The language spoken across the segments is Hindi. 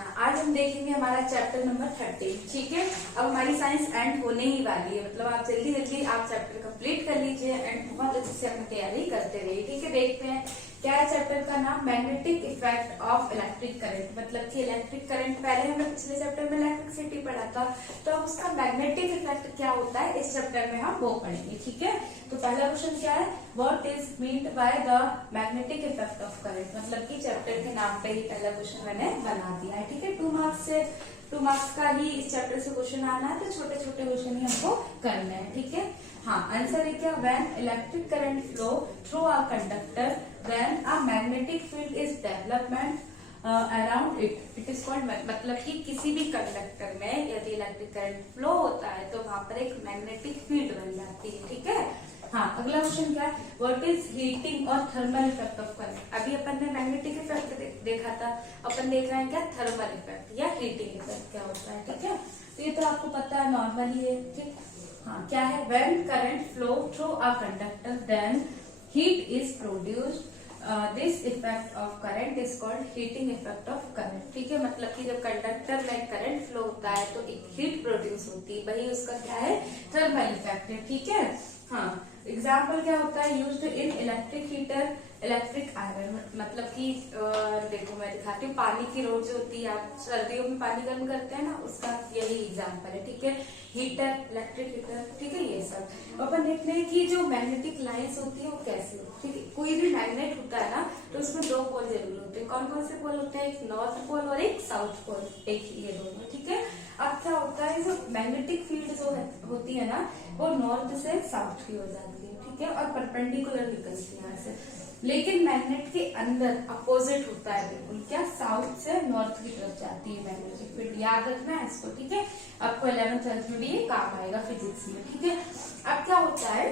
देखना। आज हम देखेंगे हमारा चैप्टर नंबर 13। ठीक है, अब हमारी साइंस एंड होने ही वाली है, मतलब आप जल्दी जल्दी आप चैप्टर कंप्लीट कर लीजिए एंड बहुत अच्छे से अपनी तैयारी करते रहिए। ठीक है, देखते हैं क्या है चैप्टर का नाम, magnetic effect of electric current. मतलब कि इलेक्ट्रिक करंट, पहले हमने पिछले चैप्टर में इलेक्ट्रिसिटी पढ़ा था, तो अब उसका मैग्नेटिक इफेक्ट क्या होता है इस चैप्टर में हम वो पढ़ेंगे। ठीक है, तो पहला क्वेश्चन क्या है, what is meant by the magnetic effect of current. मतलब कि चैप्टर के नाम पे ही पहला क्वेश्चन मैंने बना दिया है। ठीक है, 2 मार्क्स का ही इस चैप्टर से क्वेश्चन आना है, तो छोटे छोटे क्वेश्चन ही हमको करना है। ठीक है, हाँ, आंसर है क्या, when electric current flow through a conductor when a magnetic field is development around it is called. मतलब कि किसी भी कंडक्टर में यदि इलेक्ट्रिक करंट फ्लो होता है तो वहां पर एक मैग्नेटिक फील्ड बन जाती है। ठीक है, हाँ, अगला क्वेश्चन क्या है, व्हाट इज हीटिंग और थर्मल इफेक्ट ऑफ करंट। अभी अपन ने मैग्नेटिक इफेक्ट देखा था, अपन देख रहे हैं क्या थर्मल इफेक्ट या हीटिंग इफेक्ट क्या होता है। ठीक है, तो ये तो आपको पता है, नॉर्मली है। ठीक, हाँ, क्या है, when current flow through a conductor then heat is produced, this effect of current is called heating effect of current. ठीक है, मतलब कि जब कंडक्टर में करंट फ्लो होता है तो एक हीट प्रोड्यूस होती है, वही उसका क्या है, थर्मल इफेक्ट है। ठीक है, हाँ, एग्जाम्पल क्या होता है, used in electric heater, electric iron. मतलब कि देखो मैं दिखाती हूँ, पानी की रोड जो होती है, आप सर्दियों में पानी गर्म करते हैं ना, उसका यही एग्जाम्पल है। ठीक है, हीटर, इलेक्ट्रिक हीटर, ठीक है, ये सब अपन देखते हैं कि जो मैग्नेटिक लाइंस होती है वो कैसी होती है। ठीक है, कोई भी मैग्नेट होता है ना, तो उसमें 2 पोल जरूर होते हैं। कौन कौन से पोल होते हैं, एक नॉर्थ पोल और एक साउथ पोल, एक ये दोनों। ठीक है, अब क्या होता है, जो मैग्नेटिक फील्ड जो होती है ना, वो नॉर्थ से साउथ की हो जाती है। ठीक है, और परपेंडिकुलर निकलती है यहाँ से। लेकिन मैग्नेट के अंदर अपोजिट होता है, बिल्कुल क्या, साउथ से नॉर्थ की तरफ जाती है मैग्नेटिक फील्ड। याद रखना है इसको। ठीक है, आपको 11th-12th में भी ये काम आएगा फिजिक्स में। ठीक है, अब क्या होता है,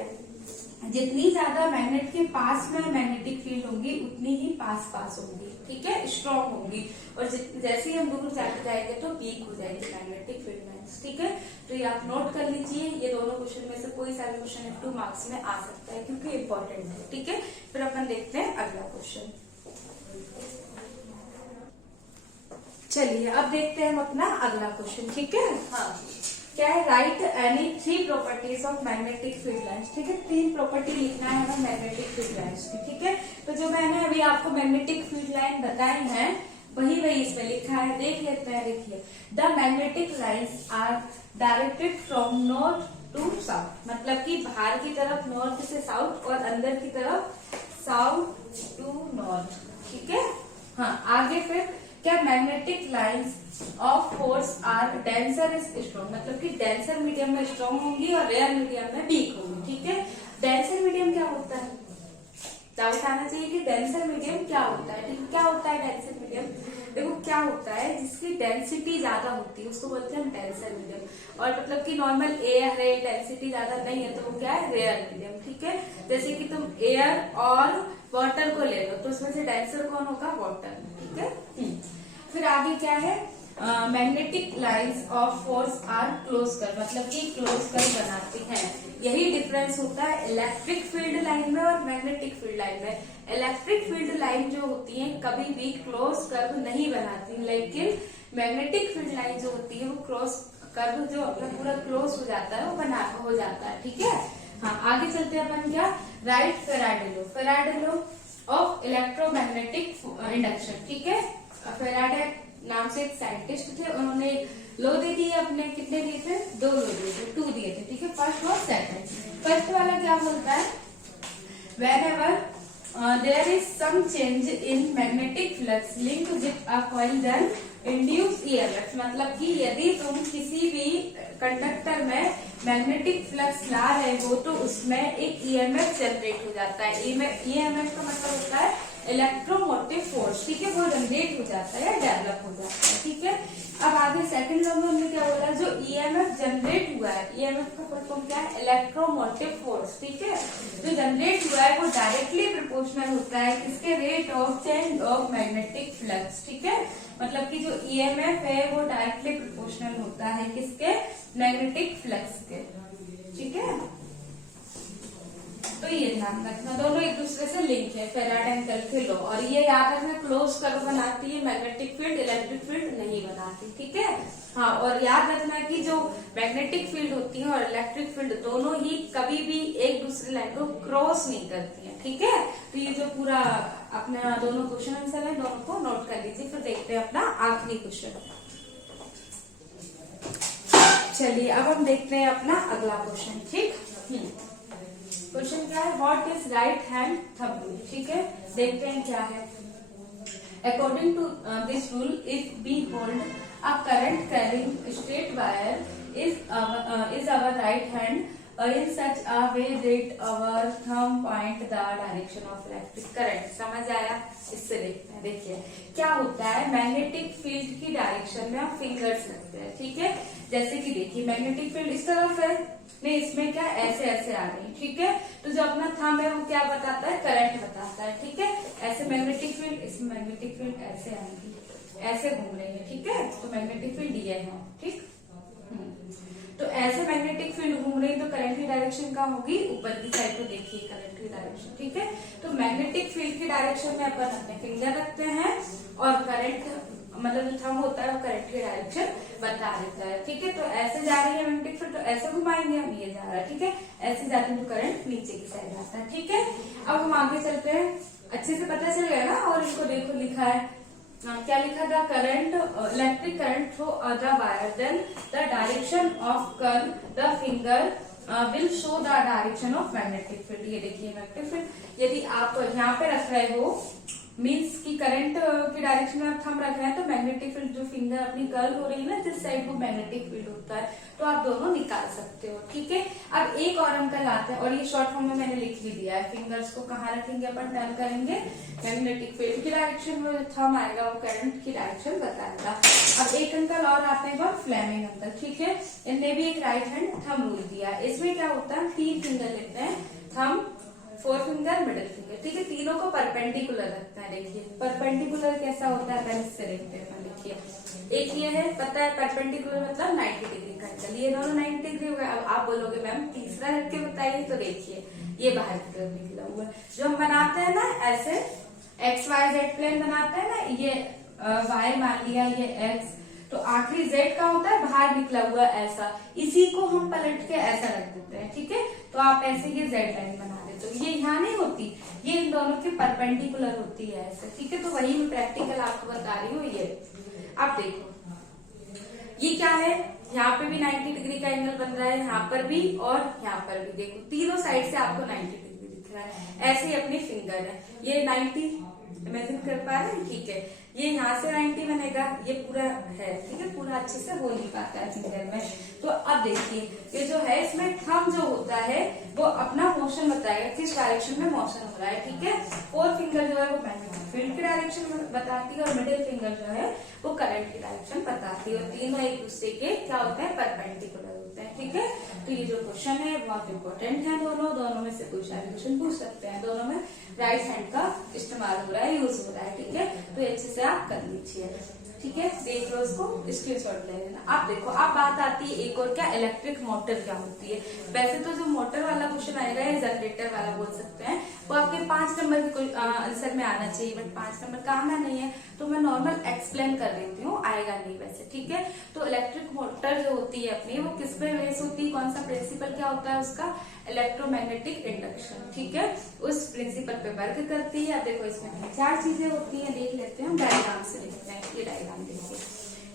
जितनी ज्यादा मैग्नेट के पास में मैग्नेटिक फील्ड होगी उतनी ही पास होंगी। ठीक है, स्ट्रॉन्ग होंगी, और जैसे ही हम दूर जाते जाएंगे तो वीक हो जाएगी मैग्नेटिक फील्ड में। ठीक है, तो ये आप नोट कर लीजिए, ये दोनों क्वेश्चन में से कोई सा भी क्वेश्चन 2 मार्क्स में आ सकता है क्योंकि इम्पोर्टेंट है। ठीक है, फिर अपन देखते हैं अगला क्वेश्चन। चलिए अब देखते हैं हम अपना अगला क्वेश्चन। ठीक है, हाँ, क्या है, right any 3 properties of magnetic field lines. ठीक है, 3 प्रॉपर्टी लिखना है हमें मैग्नेटिक फील्ड लाइंस की। ठीक है, तो जो मैंने अभी आपको मैग्नेटिक फील्ड लाइन बताई है वही इसमें लिखा है, देख लेते हैं। देखिए, the magnetic lines are directed from north to south. मतलब कि बाहर की तरफ नॉर्थ से साउथ और अंदर की तरफ साउथ टू नॉर्थ। ठीक है, हाँ, आगे फिर क्या, magnetic lines of force are denser is strong. मतलब कि डेंसर मीडियम में स्ट्रॉन्ग होंगी और रेयर मीडियम में वीक होंगी। ठीक है, डेंसर मीडियम क्या होता है, डाउट आना चाहिए कि डेंसर मीडियम क्या होता है। ठीक है, क्या होता है डेंसर मीडियम, देखो क्या होता है, जिसकी डेंसिटी ज्यादा होती है उसको बोलते हैं डेंसर मीडियम। और मतलब कि नॉर्मल एयर है, डेंसिटी ज्यादा नहीं है, तो वो क्या है, रेयर मीडियम। ठीक है, जैसे कि तुम एयर और वाटर को ले लो तो उसमें से डेंसर कौन होगा, वाटर। ठीक है, फिर आगे क्या है, magnetic lines of force are closer. मतलब कि क्लोज कर बनाती हैं। यही डिफरेंस होता है इलेक्ट्रिक फील्ड लाइन में और मैग्नेटिक फील्ड लाइन में। इलेक्ट्रिक फील्ड लाइन जो होती है कभी भी क्लोज कर्व नहीं बनाती, लेकिन मैग्नेटिक फील्ड लाइन जो होती है वो क्रॉस कर्व जो अपना पूरा क्लोज हो जाता है वो हो जाता है। ठीक है, हाँ, आगे चलते हैं अपन क्या, right Faraday law of electromagnetic induction. ठीक है, फेराडे नाम से एक साइंटिस्ट थे, उन्होंने लो दे दिए अपने, कितने दिए थे, 2 लो दिए थे, 2 दिए थे। ठीक है, फर्स्ट और सेकंड। फर्स्ट वाला क्या बोलता है, whenever there is some change in magnetic flux linked with a coil then induce EMF। मतलब कि यदि तुम किसी भी कंडक्टर में मैग्नेटिक फ्लक्स ला रहे हो तो उसमें एक EMF जनरेट हो जाता है। EMF का मतलब होता है इलेक्ट्रोमोटिव फोर्स। ठीक है, वो जनरेट हो जाता है, डेवलप हो जाता है। ठीक है, अब आगे सेकंड लॉ में हमने क्या बोला, जो EMF जनरेट हुआ है, EMF का फुल फॉर्म क्या है, इलेक्ट्रोमोटिव फोर्स। ठीक है, जो जनरेट हुआ है वो डायरेक्टली प्रोपोर्शनल होता है किसके, rate of change of magnetic flux. ठीक है, मतलब कि जो EMF है वो डायरेक्टली प्रोपोर्शनल होता है किसके, मैग्नेटिक फ्लक्स के। ठीक है, तो ये ध्यान रखना, दोनों एक दूसरे से लिंक है, फेराडे एंड गैलीलियो लॉ। और ये याद रखना, क्लोज कर्व बनाती है मैग्नेटिक फील्ड, इलेक्ट्रिक फील्ड नहीं बनाती, ठीक है। हाँ, और याद रखना कि जो मैग्नेटिक फील्ड होती है और इलेक्ट्रिक फील्ड दोनों ही कभी भी एक दूसरे लाइन को क्रॉस नहीं करती है, ठीक है। तो ये जो पूरा अपना दोनों क्वेश्चन आंसर है, दोनों को नोट कर लीजिए। फिर देखते हैं अपना आखिरी क्वेश्चन। चलिए अब हम देखते हैं अपना अगला क्वेश्चन, ठीक। क्वेश्चन क्या है, what is right hand thumb rule, ठीक है। देखते हैं क्या है। According to this rule, if we hold a current carrying straight wire is our right hand in such a way that our thumb point the direction of electric current। समझ आया? इससे देखते हैं। देखिए क्या होता है, मैग्नेटिक फील्ड की डायरेक्शन में हम फिंगर्स रखते हैं, ठीक है। जैसे कि देखिए मैग्नेटिक फील्ड इस तरफ है, नहीं इसमें क्या ऐसे ऐसे आ रही है, ठीक है। तो जो अपना थंब है वो क्या बताता है, करंट बताता है, ठीक है। ऐसे मैग्नेटिक फील्ड, इसमें मैग्नेटिक फील्ड ऐसे आएंगी, ऐसे घूम रही है, ठीक है। तो मैग्नेटिक फील्ड ये है, ठीक। तो ऐसे मैग्नेटिक फील्ड घूम रही है, तो करंट की डायरेक्शन क्या होगी, ऊपर की साइड को देखिए करंट की डायरेक्शन, ठीक है। तो मैग्नेटिक फील्ड की डायरेक्शन में अपन अपने फिंगर रखते हैं और करंट मतलब जो थंब होता है वो करंट की डायरेक्शन बता देता है, ठीक है। तो ऐसे जा रही है मैग्नेटिक फील्ड, तो ऐसे घुमाएंगे हम, ये जा रहा है, ठीक है। ऐसे जाते हैं तो करंट नीचे की साइड आता है, ठीक है। अब हम आगे चलते हैं, अच्छे से पता चल गया ना। और इसको देखो लिखा है, क्या लिखा था, current electric current through the wire, then the direction of curve the finger will show the direction of magnetic field. ये देखिए मैग्नेटिक फील्ड यदि आप यहाँ पे रख रहे हो, मीन्स की करंट की डायरेक्शन में आप थंब रख रहे हैं, तो मैग्नेटिक फील्ड जो फिंगर अपनी कर्ल हो रही है ना जिस साइड, वो मैग्नेटिक फील्ड होता है। तो आप दोनों निकाल सकते हो, ठीक है। अब एक और अंकल आते हैं, और ये शॉर्ट फॉर्म में मैंने लिख भी दिया है। फिंगर्स को कहाँ रखेंगे अपन, टर्न करेंगे मैग्नेटिक फील्ड की डायरेक्शन में, थंब आएगा वो करंट की डायरेक्शन बताएगा। अब एक अंकल और आते हैं, फ्लेमिंग अंकल, ठीक है। इनने भी एक राइट हैंड थंब रूल दिया है। इसमें क्या होता है, 3 फिंगर लेते हैं, थंब, 4 फिंगर, मिडिल फिंगर, ठीक है। तीनों को परपेंडिकुलर रखता है। देखिए परपेंडिकुलर कैसा होता है, पहले इससे देखते हैं। देखिए एक ये है, पता है परपेंडिकुलर मतलब 90 डिग्री का एंगल, ये दोनों 90 डिग्री हो गए। अब आप बोलोगे मैम तीसरा रख के बताइए, तो देखिए ये बाहर की तरफ निकला हुआ है। जो हम बनाते हैं ना ऐसे XYZ प्लेन बनाते हैं ना, ये Y मान लिया, ये X, तो आखिरी Z का होता है बाहर निकला हुआ ऐसा, इसी को हम पलट के ऐसा रख देते हैं, ठीक है। तो आप ऐसे ये Z लाइन बना देते हो, ये यहाँ नहीं होती, ये इन दोनों के परपेंडिकुलर होती है ऐसे, ठीक है। तो वही मैं प्रैक्टिकल आपको बता रही हूँ। ये आप देखो ये क्या है, यहाँ पे भी 90 डिग्री का एंगल बन रहा है, यहाँ पर भी और यहाँ पर भी। देखो तीनों साइड से आपको 90 डिग्री दिख रहा है। ऐसे ही अपनी फिंगर है, ये 90 इमेजिन कर पा रहे हैं, ठीक है। ये यहाँ से 90 बनेगा, ये पूरा है, ठीक है। पूरा अच्छे से हो नहीं पाता है फिंगर में। तो अब देखिए ये जो है, इसमें थंब जो होता है वो अपना मोशन बताएगा, किस डायरेक्शन में मोशन हो रहा है, ठीक है। 4 फिंगर जो है वो मैग्नेटिक फील्ड की डायरेक्शन बताती है, और मिडिल फिंगर जो है वो करंट की डायरेक्शन बताती है। और तीनों एक दूसरे के क्या होते हैं, परपेंडिकुलर होते हैं, ठीक है। तो ये जो क्वेश्चन है बहुत इंपॉर्टेंट है, दोनों में से कोई सा क्वेश्चन पूछ सकते हैं। दोनों में राइट हैंड का इस्तेमाल हो रहा है, यूज हो रहा है, ठीक है। तो अच्छे से आप कर लीजिए, ठीक है। देख लो इसको, स्क्रीनशॉट ले लेना। आप देखो, अब बात आती है एक और, क्या इलेक्ट्रिक मोटर क्या होती है। वैसे तो जो मोटर वाला क्वेश्चन आएगा या जनरेटर वाला बोल सकते हैं, वो आपके 5 नंबर के आंसर में आना चाहिए, बट 5 नंबर का आना नहीं है, तो मैं नॉर्मल एक्सप्लेन कर देती हूँ, आएगा नहीं वैसे, ठीक है। तो इलेक्ट्रिक मोटर जो होती है अपनी, वो किस पे बेस होती है, कौन सा प्रिंसिपल क्या होता है उसका, इलेक्ट्रोमैग्नेटिक इंडक्शन, ठीक है। उस प्रिंसिपल पे वर्क करती है। अब देखो इसमें 4 चीजें होती हैं, देख लेते हैं, डायग्राम से देखते हैं। ये डायग्राम देखिए,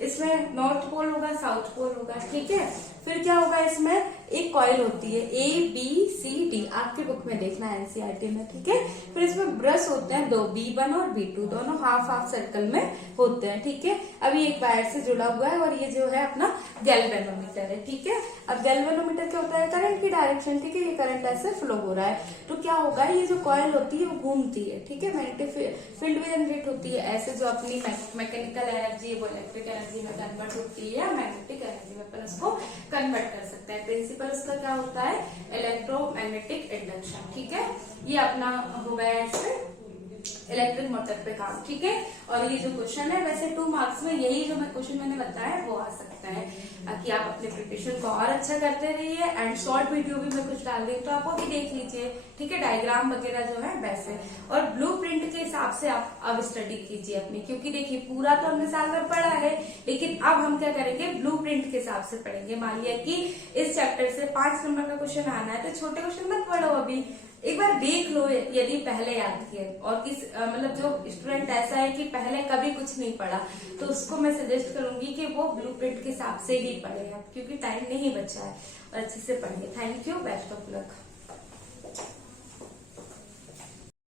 इसमें नॉर्थ पोल होगा, साउथ पोल होगा, ठीक है। फिर क्या होगा, इसमें एक कॉइल होती है ABCD, आपके बुक में देखना है NCERT में, ठीक है। फिर इसमें ब्रश होते हैं 2, B1 और B2, दोनों हाफ हाफ सर्कल में होते हैं, ठीक है। अभी एक वायर से जुड़ा हुआ है, और ये जो है अपना गैल्वेनोमीटर है, ठीक है। अब गैल्वेनोमीटर क्या होता है, करंट की डायरेक्शन, ठीक है। ये करंट ऐसे फ्लो हो रहा है, तो क्या होगा, ये जो कॉइल होती है वो घूमती है, ठीक है। मैग्नेटिक फील्ड भी जनरेट होती है, ऐसे जो अपनी मैकेनिकल एनर्जी है वो इलेक्ट्रिक एनर्जी में कन्वर्ट होती है, या मैग्नेटिक एनर्जी में अपन उसको कन्वर्ट कर सकते हैं। प्रिंसिपल उसका क्या होता है, इलेक्ट्रोमैग्नेटिक इंडक्शन, ठीक है। ये अपना हो गया ऐसे इलेक्ट्रिक मोटर पे काम, ठीक है। और ये जो क्वेश्चन है वैसे 2 मार्क्स में यही जो मैं क्वेश्चन मैंने बताया वो आ सकता है, ताकि आप अपने प्रिपरेशन को और अच्छा करते रहिए। एंड शॉर्ट वीडियो भी मैं कुछ डाल दी तो आप वो भी देख लीजिए, ठीक है, डायग्राम वगैरह जो है वैसे। और ब्लूप्रिंट के हिसाब से आप अब स्टडी कीजिए अपनी, क्योंकि देखिए पूरा तो हमने साल भर पढ़ा है, लेकिन अब हम क्या करेंगे, ब्लूप्रिंट के हिसाब से पढ़ेंगे। मान लिया कि इस चैप्टर से 5 नंबर का क्वेश्चन आना है, तो छोटे क्वेश्चन मत पढ़ो, अभी एक बार देख लो यदि पहले याद किए। और किस मतलब जो स्टूडेंट ऐसा है कि पहले कभी कुछ नहीं पढ़ा, तो उसको मैं सजेस्ट करूंगी कि वो ब्लूप्रिंट के हिसाब से ही पढ़े, क्योंकि टाइम नहीं बचा है, और अच्छे से पढ़िए। Thank you, best of luck.